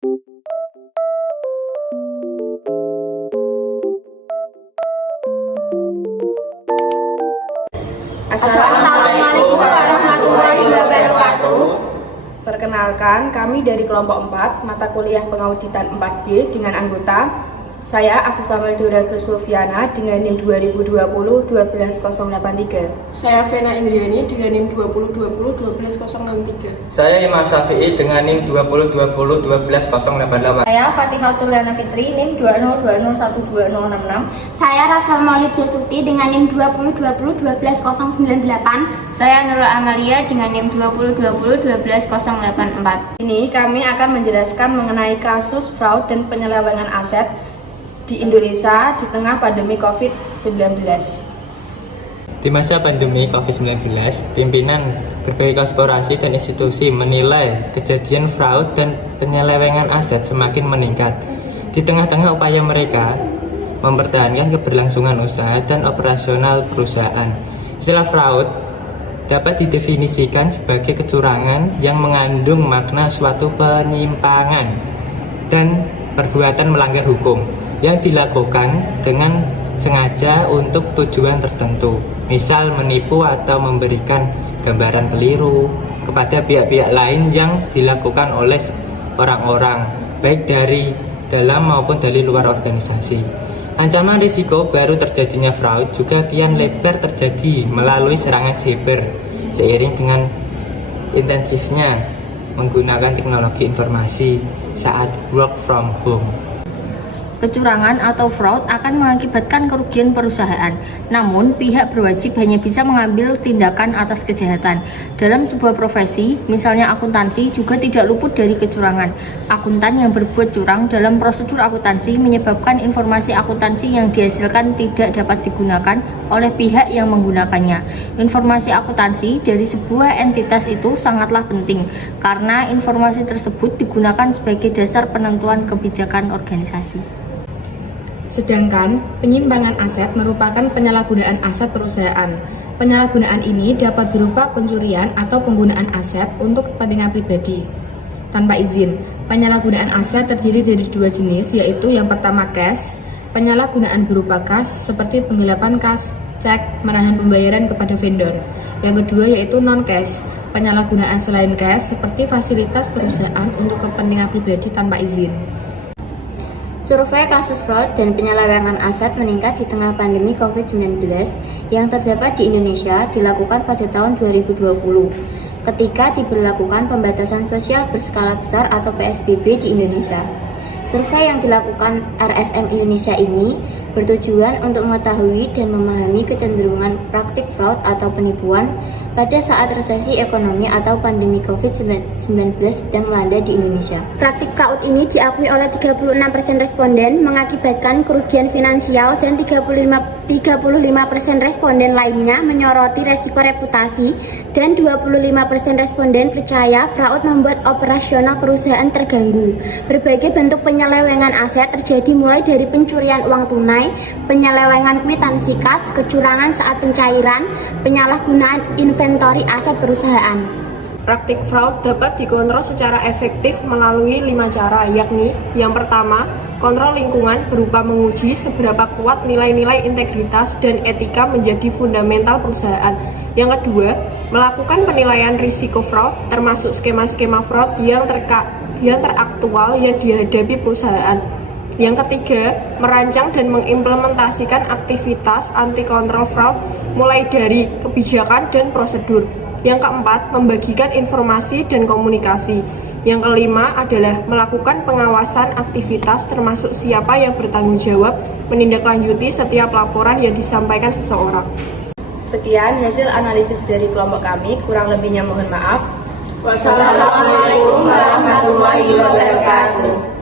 Assalamualaikum warahmatullahi wabarakatuh. Perkenalkan, kami dari kelompok 4, mata kuliah pengauditan 4B dengan anggota saya Afifah Maldura Kruslufiana dengan NIM 2020-12083. Saya Vena Indriani dengan NIM 2020-12063. Saya Imam Syafi'i dengan NIM 2020-12088. Saya Fatihah Tuliana Fitri NIM 2020121066. Saya Rasal Maulid Yasuti dengan NIM 2020-12098. Saya Nurul Amalia dengan NIM 2020-12084. Ini kami akan menjelaskan mengenai kasus fraud dan penyelewengan aset di Indonesia di tengah pandemi COVID-19. Di masa pandemi COVID-19, pimpinan berbagai korporasi dan institusi menilai kejadian fraud dan penyelewengan aset semakin meningkat. Di tengah-tengah upaya mereka mempertahankan keberlangsungan usaha dan operasional perusahaan. Istilah fraud dapat didefinisikan sebagai kecurangan yang mengandung makna suatu penyimpangan dan perbuatan melanggar hukum yang dilakukan dengan sengaja untuk tujuan tertentu, misal menipu atau memberikan gambaran keliru kepada pihak-pihak lain yang dilakukan oleh orang-orang, baik dari dalam maupun dari luar organisasi. Ancaman risiko baru terjadinya fraud juga kian lebar terjadi melalui serangan cyber, seiring dengan intensifnya menggunakan teknologi informasi saat work from home. Kecurangan atau fraud akan mengakibatkan kerugian perusahaan, namun pihak berwajib hanya bisa mengambil tindakan atas kejahatan. Dalam sebuah profesi, misalnya akuntansi, juga tidak luput dari kecurangan. Akuntan yang berbuat curang dalam prosedur akuntansi menyebabkan informasi akuntansi yang dihasilkan tidak dapat digunakan oleh pihak yang menggunakannya. Informasi akuntansi dari sebuah entitas itu sangatlah penting, karena informasi tersebut digunakan sebagai dasar penentuan kebijakan organisasi. Sedangkan penyimpangan aset merupakan penyalahgunaan aset perusahaan. Penyalahgunaan ini dapat berupa pencurian atau penggunaan aset untuk kepentingan pribadi tanpa izin. Penyalahgunaan aset terdiri dari dua jenis, yaitu yang pertama cash, penyalahgunaan berupa kas seperti penggelapan kas, cek, menahan pembayaran kepada vendor. Yang kedua yaitu non-cash, penyalahgunaan selain cash seperti fasilitas perusahaan untuk kepentingan pribadi tanpa izin. Survei kasus fraud dan penyelewengan aset meningkat di tengah pandemi COVID-19 yang terdapat di Indonesia dilakukan pada tahun 2020 ketika diberlakukan pembatasan sosial berskala besar atau PSBB di Indonesia. Survei yang dilakukan RSM Indonesia ini bertujuan untuk mengetahui dan memahami kecenderungan praktik fraud atau penipuan pada saat resesi ekonomi atau pandemi COVID-19 sedang melanda di Indonesia. Praktik fraud ini diakui oleh 36% responden mengakibatkan kerugian finansial dan 35% responden lainnya menyoroti resiko reputasi dan 25% responden percaya fraud membuat operasional perusahaan terganggu. Berbagai bentuk penyelewengan aset terjadi mulai dari pencurian uang tunai, penyelewengan kwitansi kas, kecurangan saat pencairan, penyalahgunaan inventori aset perusahaan. Praktik fraud dapat dikontrol secara efektif melalui 5 cara, yakni yang pertama, kontrol lingkungan berupa menguji seberapa kuat nilai-nilai integritas dan etika menjadi fundamental perusahaan. Yang kedua, melakukan penilaian risiko fraud termasuk skema-skema fraud yang teraktual yang dihadapi perusahaan. Yang ketiga, merancang dan mengimplementasikan aktivitas anti-kontrol fraud mulai dari kebijakan dan prosedur. Yang keempat, membagikan informasi dan komunikasi. Yang kelima adalah melakukan pengawasan aktivitas termasuk siapa yang bertanggung jawab menindaklanjuti setiap laporan yang disampaikan seseorang. Sekian hasil analisis dari kelompok kami, kurang lebihnya mohon maaf. Wassalamualaikum warahmatullahi wabarakatuh.